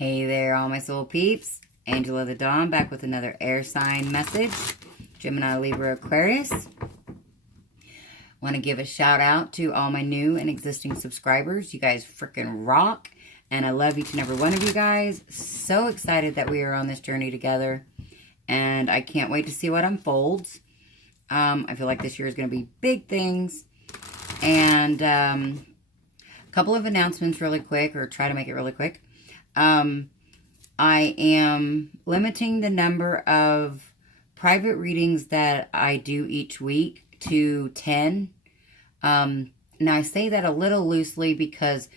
Hey there, all my soul peeps. Angela the Dawn back with another air sign message. Gemini, Libra, Aquarius. Want to give a shout out to all my new and existing subscribers. You guys freaking rock. And I love each and every one of you guys. So excited that we are on this journey together. And I can't wait to see what unfolds. I feel like this year is going to be big things. And a couple of announcements really quick, or try to make it really quick. I am limiting the number of private readings that I do each week to 10. Now I say that a little loosely because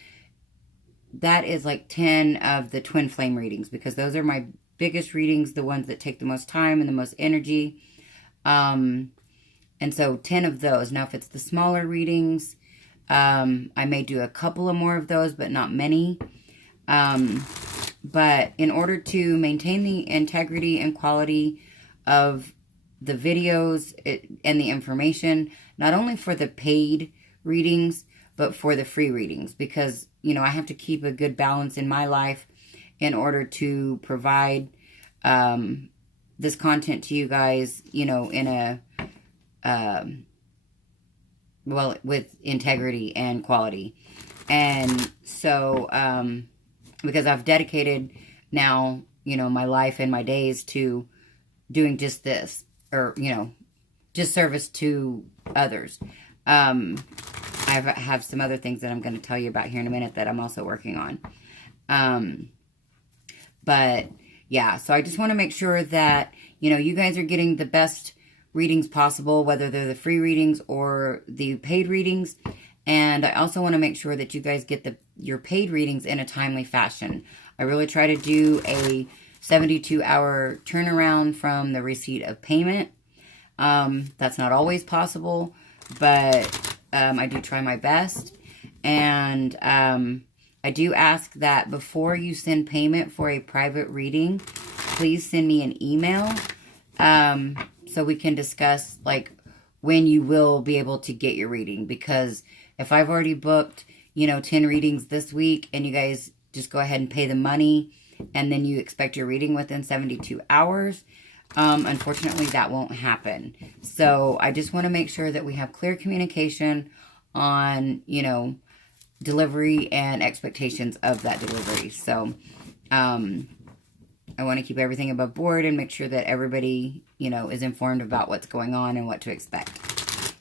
that is like 10 of the Twinflame readings, because those are my biggest readings, the ones that take the most time and the most energy. And so 10 of those. Now if it's the smaller readings, I may do a couple of more of those, but not many. But in order to maintain the integrity and quality of the videos and the information, not only for the paid readings, but for the free readings, because, you know, I have to keep a good balance in my life in order to provide, this content to you guys, you know, in a, well, with integrity and quality. And so, because I've dedicated now, you know, my life and my days to doing just this, or, you know, just service to others. I have some other things that I'm going to tell you about here in a minute that I'm also working on. But yeah, so I just want to make sure that, you know, you guys are getting the best readings possible, whether they're the free readings or the paid readings. And I also want to make sure that you guys get your paid readings in a timely fashion. I really try to do a 72-hour turnaround from the receipt of payment. That's not always possible, but I do try my best. And I do ask that before you send payment for a private reading, please send me an email so we can discuss, like, when you will be able to get your reading. Because if I've already booked, you know, 10 readings this week, and you guys just go ahead and pay the money, and then you expect your reading within 72 hours, unfortunately that won't happen. So I just want to make sure that we have clear communication on, you know, delivery and expectations of that delivery. So I want to keep everything above board and make sure that everybody, you know, is informed about what's going on and what to expect.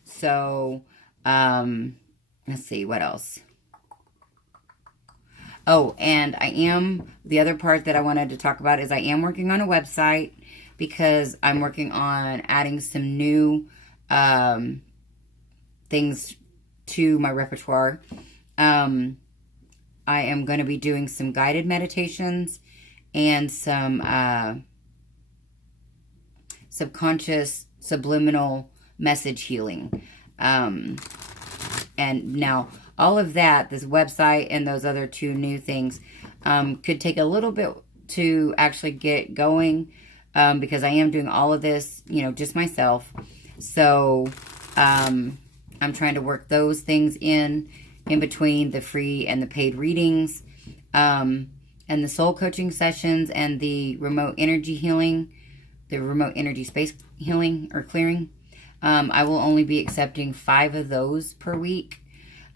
So, let's see, what else? Oh, and the other part that I wanted to talk about is I am working on a website, because I'm working on adding some new things to my repertoire. I am going to be doing some guided meditations and some subconscious subliminal message healing. And now all of that, this website and those other two new things, could take a little bit to actually get going, because I am doing all of this, you know, just myself. So I'm trying to work those things in between the free and the paid readings, and the soul coaching sessions, and the remote energy healing, the remote energy space healing or clearing. I will only be accepting 5 of those per week.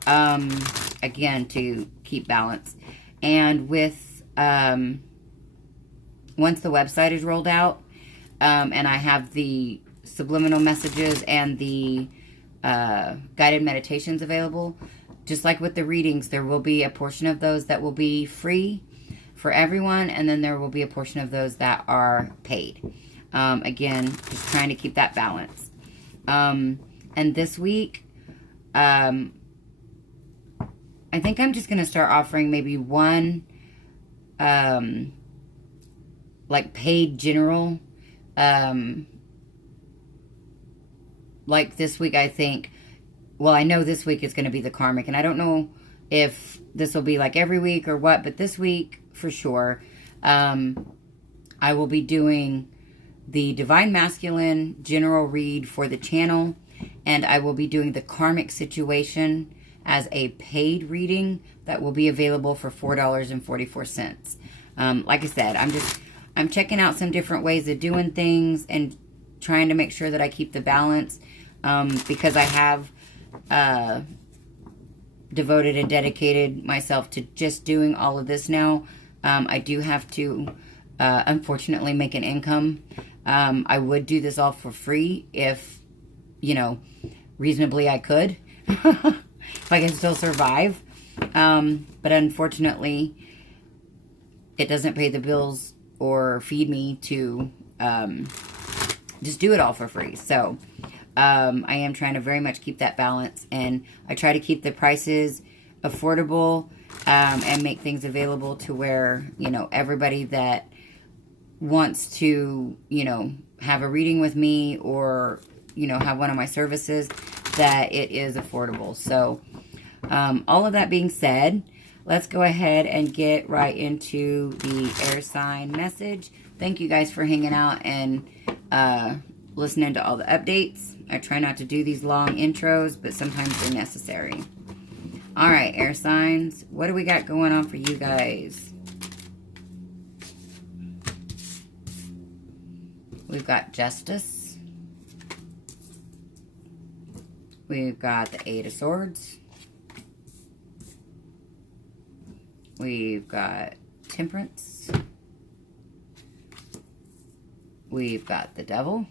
Again, to keep balance. And with, once the website is rolled out, and I have the subliminal messages and the, guided meditations available, just like with the readings, there will be a portion of those that will be free for everyone, and then there will be a portion of those that are paid. Again, just trying to keep that balance. And this week, I think I'm just going to start offering maybe one, like, paid general. Like this week, I think, well, I know this week is going to be the karmic, and I don't know if this will be like every week or what, but this week, for sure, I will be doing the Divine Masculine general read for the channel, and I will be doing the karmic situation as a paid reading that will be available for $4.44. Like I said, I'm checking out some different ways of doing things and trying to make sure that I keep the balance, because I have devoted and dedicated myself to just doing all of this now. I do have to, unfortunately, make an income. I would do this all for free if, reasonably I could, if I can still survive. But unfortunately, it doesn't pay the bills or feed me to just do it all for free. So I am trying to very much keep that balance, and I try to keep the prices affordable, and make things available to where, everybody that wants to, have a reading with me or, have one of my services, that it is affordable. So all of that being said, let's go ahead and get right into the air sign message. Thank you guys for hanging out and listening to all the updates. I try not to do these long intros, but sometimes they're necessary. All right, air signs, what do we got going on for you guys? We've got Justice. We've got the Eight of Swords. We've got Temperance. We've got the Devil.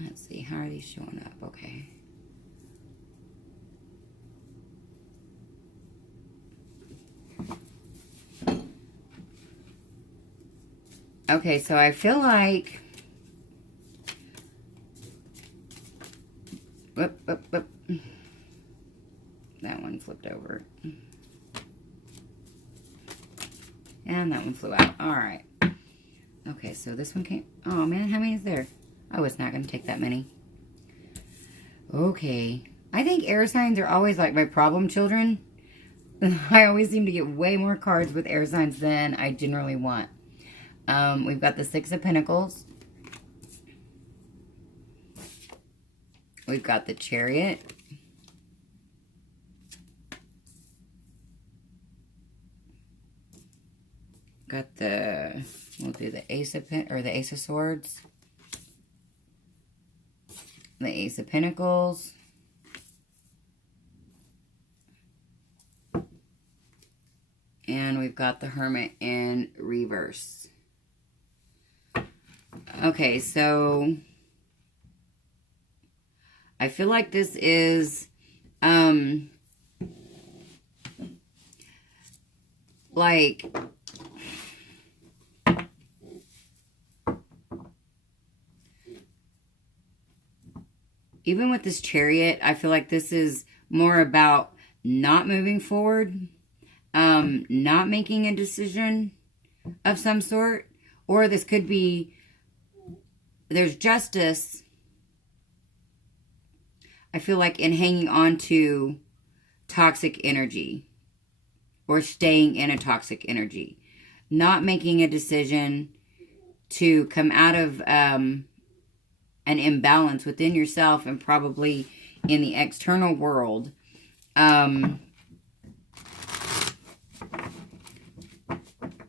Let's see, how are these showing up? Okay. Okay, so I feel like... Whoop. That one flipped over. And that one flew out. Alright. Okay, so this one came... Oh, man, how many is there? Oh, it's not going to take that many. Okay. I think air signs are always like my problem children. I always seem to get way more cards with air signs than I generally want. We've got the Six of Pentacles. We've got the Chariot. Got the, we'll do the Ace of the Ace of Swords. The Ace of Pentacles. And we've got the Hermit in reverse. Okay, so I feel like this is like even with this Chariot, I feel like this is more about not moving forward, not making a decision of some sort, or this could be there's justice. I feel like in hanging on to toxic energy or staying in a toxic energy, not making a decision to come out of an imbalance within yourself and probably in the external world.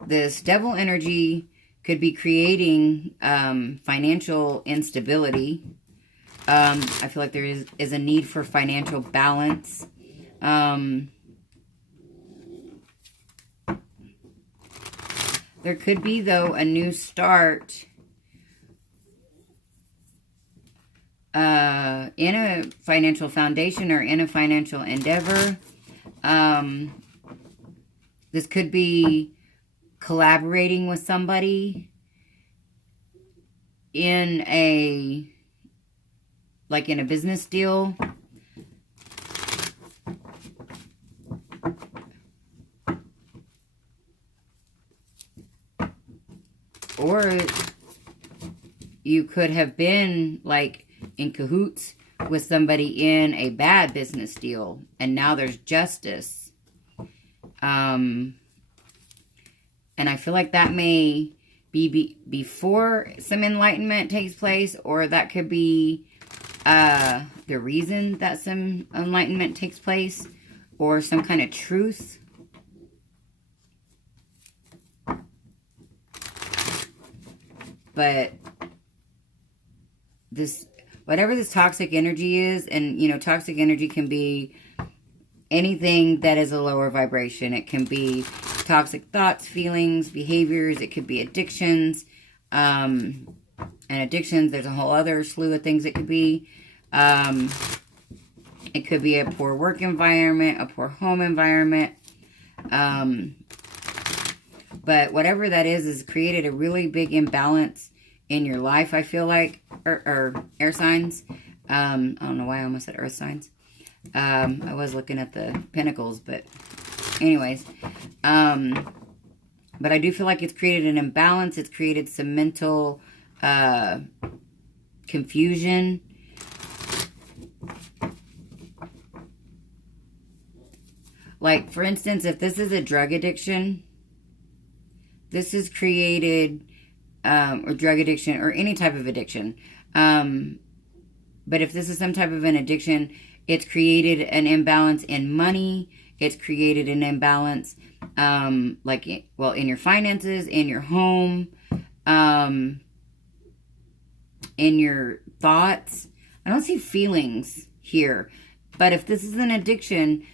This Devil energy could be creating financial instability. I feel like there is a need for financial balance. There could be, though, a new start in a financial foundation or in a financial endeavor. This could be collaborating with somebody in a business deal. Or you could have been like in cahoots with somebody in a bad business deal, and now there's justice. And I feel like that may be before some enlightenment takes place, or that could be the reason that some enlightenment takes place, or some kind of truth. But this, whatever this toxic energy is, and, you know, toxic energy can be anything that is a lower vibration. It can be toxic thoughts, feelings, behaviors. It could be addictions. And addictions, there's a whole other slew of things it could be. It could be a poor work environment, a poor home environment. But whatever that is created a really big imbalance in your life, I feel like. Or air signs. I don't know why I almost said earth signs. I was looking at the pentacles, but anyways. But I do feel like it's created an imbalance. It's created some mental confusion. Like, for instance, if this is a drug addiction, this is created, or drug addiction, or any type of addiction. But if this is some type of an addiction, it's created an imbalance in money. It's created an imbalance, like, well, in your finances, in your home, in your thoughts. I don't see feelings here. But if this is an addiction,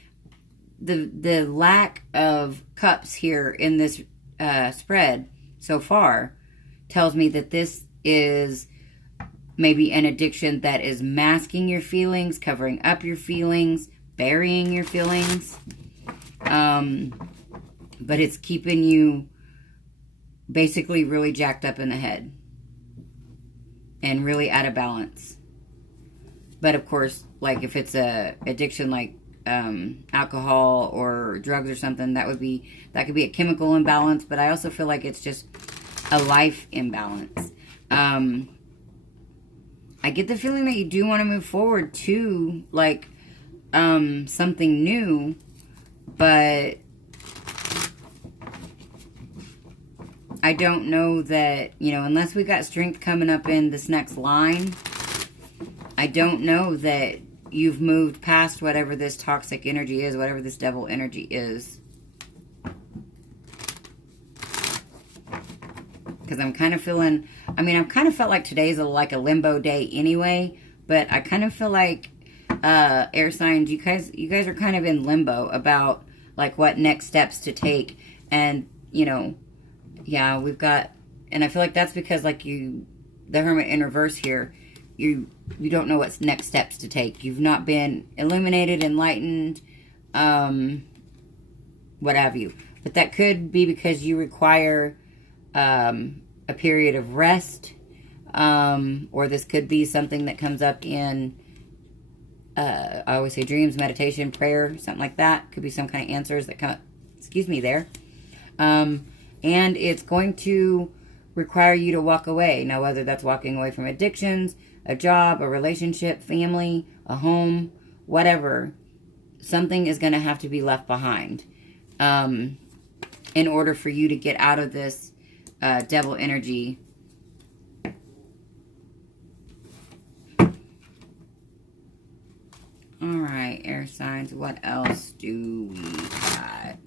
the lack of cups here in this spread so far tells me that this is maybe an addiction that is masking your feelings, covering up your feelings, burying your feelings. But it's keeping you basically really jacked up in the head and really out of balance. But of course, like if it's a addiction like alcohol or drugs or something, that could be a chemical imbalance. But I also feel like it's just a life imbalance. I get the feeling that you do want to move forward to like something new, but I don't know that, you know, unless we got strength coming up in this next line, I don't know that you've moved past whatever this toxic energy is, whatever this devil energy is. Because I'm kind of feeling, I mean, I've kind of felt like today's like a limbo day anyway, but I kind of feel like, air signs, you guys are kind of in limbo about like what next steps to take. And, you know, yeah, we've got, and I feel like that's because like the Hermit in reverse here, you don't know what's next steps to take. You've not been illuminated, enlightened, what have you. But that could be because you require a period of rest, or this could be something that comes up in, I always say dreams, meditation, prayer, something like that. Could be some kind of answers that come, there. And it's going to require you to walk away. Now, whether that's walking away from addictions, a job, a relationship, family, a home, whatever, something is going to have to be left behind in order for you to get out of this devil energy. All right, air signs, what else do we got?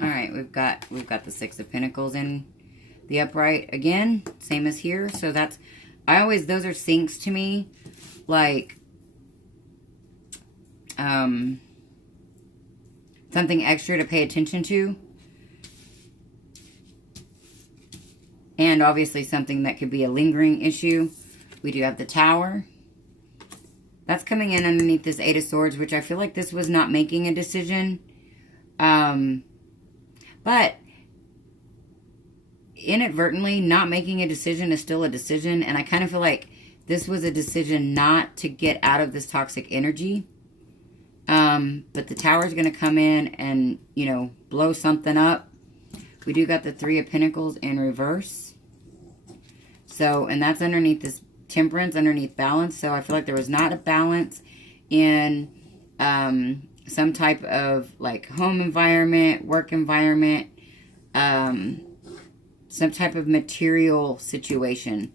All right, we've got the Six of Pentacles in the upright again, same as here. So that's, those are syncs to me, like something extra to pay attention to. And obviously something that could be a lingering issue. We do have the Tower. That's coming in underneath this Eight of Swords, which I feel like this was not making a decision. But inadvertently, not making a decision is still a decision. And I kind of feel like this was a decision not to get out of this toxic energy. But the Tower is going to come in and, you know, blow something up. We do got the Three of Pentacles in reverse. So, and that's underneath this Temperance, underneath balance. So I feel like there was not a balance in some type of like home environment, work environment, some type of material situation.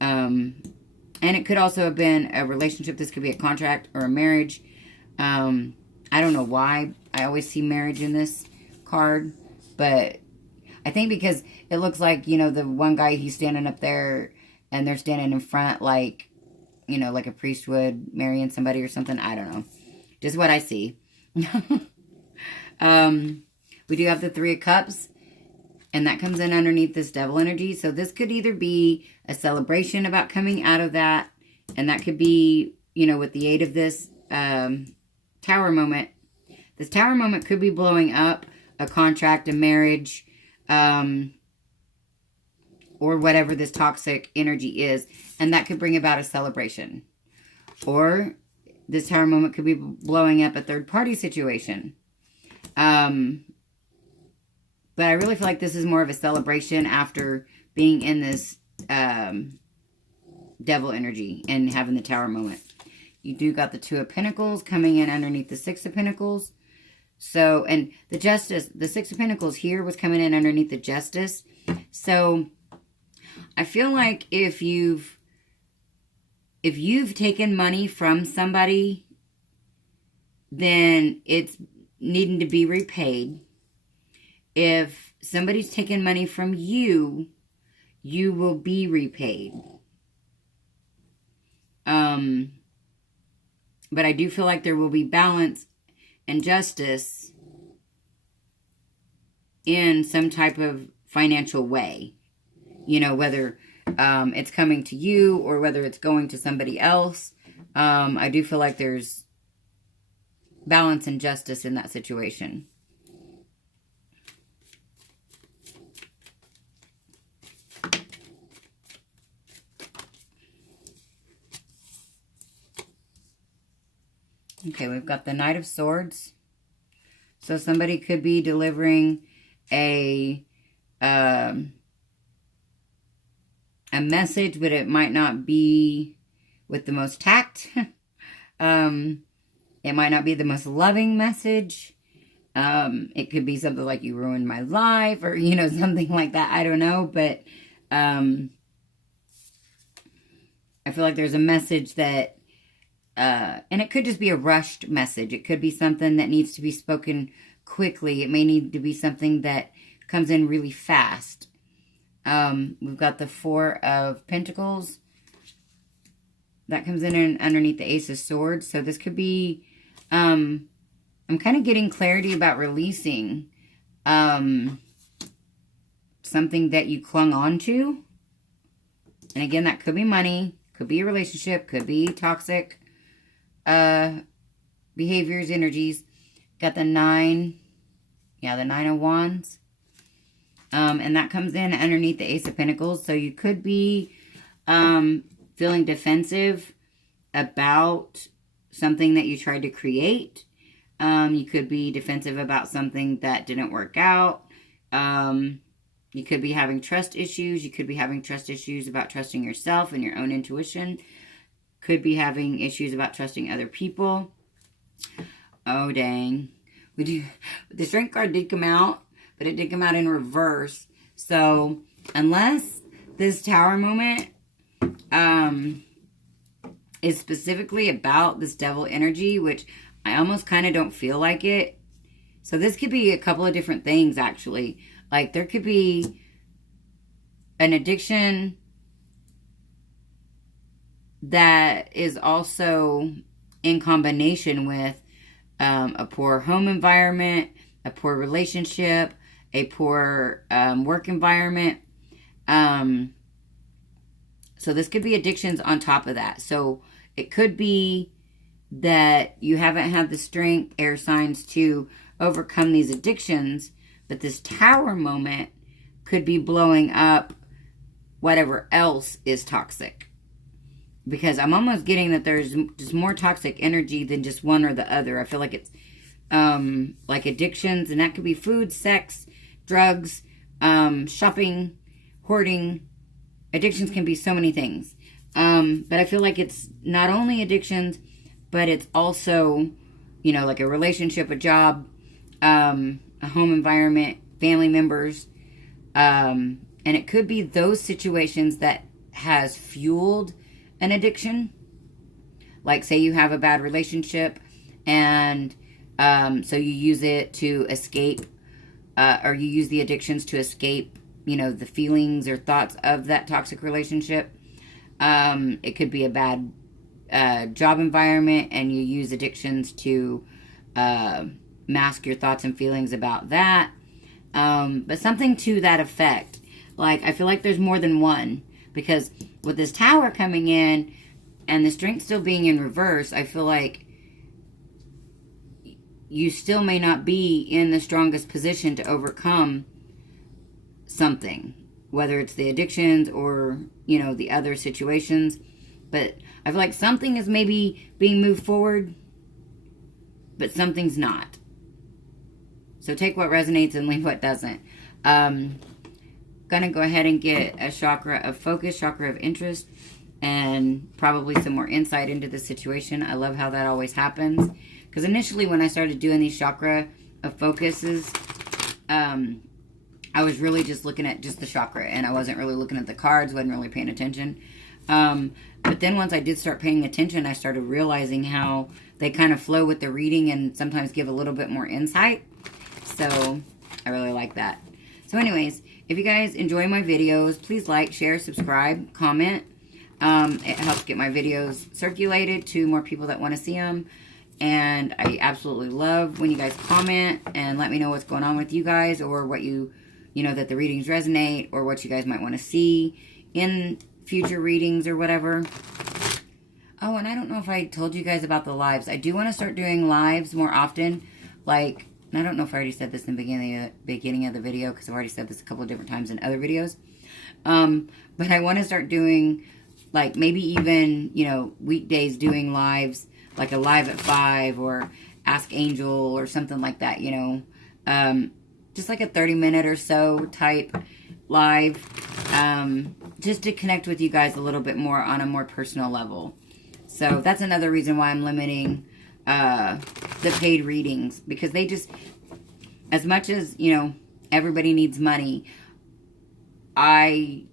And it could also have been a relationship. This could be a contract or a marriage. I don't know why I always see marriage in this card, but I think because it looks like, you know, the one guy, he's standing up there and they're standing in front like, you know, like a priest would marrying somebody or something. I don't know. Just what I see. We do have the Three of Cups, and that comes in underneath this devil energy. So this could either be a celebration about coming out of that, and that could be, you know, with the aid of this tower moment. This tower moment could be blowing up a contract, a marriage, or whatever this toxic energy is, and that could bring about a celebration. Or this tower moment could be blowing up a third-party situation. But I really feel like this is more of a celebration after being in this devil energy and having the tower moment. You do got the Two of Pentacles coming in underneath the Six of Pentacles. So, and the Justice, the Six of Pentacles here was coming in underneath the Justice. So, I feel like if you've taken money from somebody, then it's needing to be repaid. If somebody's taken money from you, you will be repaid. But I do feel like there will be balance and justice in some type of financial way. You know, whether it's coming to you or whether it's going to somebody else. I do feel like there's balance and justice in that situation. Okay, we've got the Knight of Swords. So somebody could be delivering a message, but it might not be with the most tact. It might not be the most loving message. It could be something like, you ruined my life, or, you know, something like that. I don't know, but I feel like there's a message that, and it could just be a rushed message. It could be something that needs to be spoken quickly. It may need to be something that comes in really fast. We've got the Four of Pentacles. That comes in underneath the Ace of Swords. So this could be, I'm kind of getting clarity about releasing something that you clung on to. And again, that could be money, could be a relationship, could be toxic behaviors, energies. Got the Nine of Wands. And that comes in underneath the Ace of Pentacles. So you could be feeling defensive about something that you tried to create. You could be defensive about something that didn't work out. You could be having trust issues. You could be having trust issues about trusting yourself and your own intuition. Could be having issues about trusting other people. Oh, dang. The Strength card did come out, but it did come out in reverse. So, unless this Tower moment is specifically about this devil energy, which I almost kind of don't feel like it. So, this could be a couple of different things, actually. Like, there could be an addiction that is also in combination with a poor home environment, a poor relationship, a poor work environment. So this could be addictions on top of that. So it could be that you haven't had the strength, air signs, to overcome these addictions, but this Tower moment could be blowing up whatever else is toxic. Because I'm almost getting that there's just more toxic energy than just one or the other. I feel like it's like addictions, and that could be food, sex, drugs, shopping, hoarding. Addictions can be so many things. But I feel like it's not only addictions, but it's also like a relationship, a job, a home environment, family members. And it could be those situations that has fueled an addiction. Like, say you have a bad relationship, and so you use it to escape, or you use the addictions to escape, the feelings or thoughts of that toxic relationship. It could be a bad job environment, and you use addictions to mask your thoughts and feelings about that. But something to that effect. Like, I feel like there's more than one, because with this Tower coming in and the Strength still being in reverse, I feel like you still may not be in the strongest position to overcome something, whether it's the addictions or, the other situations. But I feel like something is maybe being moved forward, but something's not. So take what resonates and leave what doesn't. Gonna go ahead and get a chakra of focus, chakra of interest, and probably some more insight into the situation. I love how that always happens. Because initially when I started doing these chakra of focuses, I was really just looking at just the chakra, and I wasn't really looking at the cards, wasn't really paying attention. But then once I did start paying attention, I started realizing how they kind of flow with the reading and sometimes give a little bit more insight. So I really like that. So anyways, if you guys enjoy my videos, please like, share, subscribe, comment. It helps get my videos circulated to more people that want to see them. And I absolutely love when you guys comment and let me know what's going on with you guys, or what that the readings resonate, or what you guys might want to see in future readings or whatever. Oh, and I don't know if I told you guys about the lives. I do want to start doing lives more often. Like, I don't know if I already said this in the beginning of the video, because I've already said this a couple of different times in other videos. But I want to start doing, like, maybe even, weekdays doing lives, like a live at 5 or Ask Angel or something like that, just like a 30-minute or so type live, just to connect with you guys a little bit more on a more personal level. So that's another reason why I'm limiting the paid readings, because they just, as much as, everybody needs money, I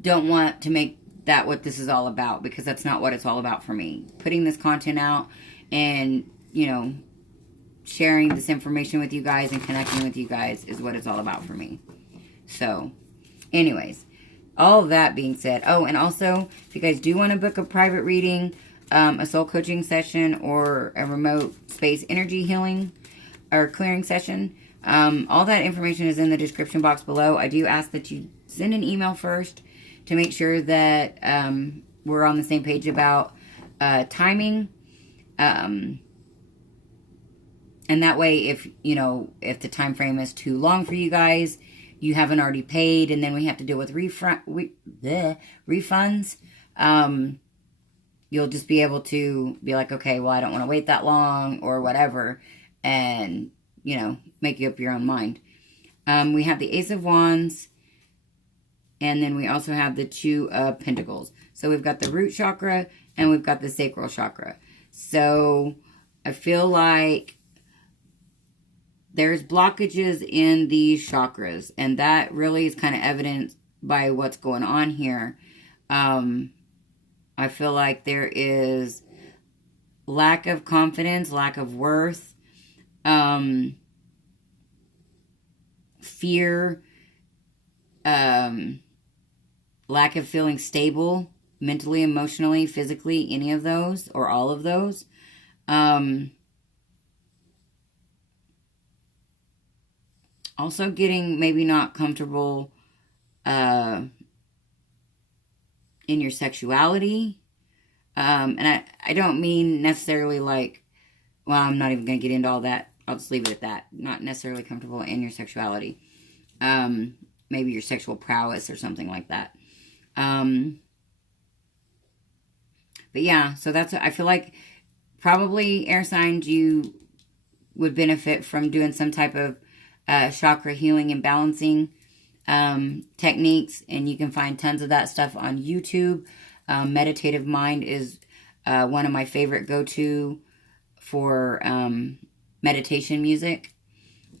don't want to make that what this is all about, because that's not what it's all about for me. Putting this content out and, sharing this information with you guys and connecting with you guys is what it's all about for me. So, anyways, all that being said, oh, and also, if you guys do want to book a private reading, a soul coaching session, or a remote space energy healing or clearing session, all that information is in the description box below. I do ask that you send an email first to make sure that we're on the same page about timing. And that way, if the time frame is too long for you guys, you haven't already paid, and then we have to deal with refunds, you'll just be able to be like, okay, well, I don't want to wait that long or whatever, and, make you up your own mind. We have the Ace of Wands, and then we also have the Two of Pentacles. So we've got the root chakra, and we've got the sacral chakra. So I feel like there's blockages in these chakras, and that really is kind of evident by what's going on here. I feel like there is lack of confidence, lack of worth, fear, lack of feeling stable mentally, emotionally, physically, any of those or all of those. Also getting maybe not comfortable in your sexuality. And I don't mean necessarily like, well, I'm not even going to get into all that. I'll just leave it at that. Not necessarily comfortable in your sexuality. Maybe your sexual prowess or something like that. But yeah, so that's, I feel like probably air signs, you would benefit from doing some type of chakra healing and balancing techniques, and you can find tons of that stuff on YouTube. Meditative Mind is one of my favorite go-to for meditation music.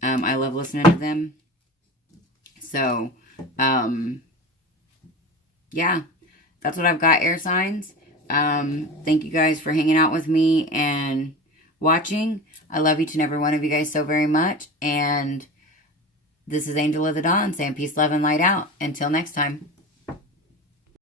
I love listening to them. So, yeah, that's what I've got, air signs. Thank you guys for hanging out with me and watching. I love each and every one of you guys so very much. And this is Angel of the Dawn saying peace, love, and light out. Until next time.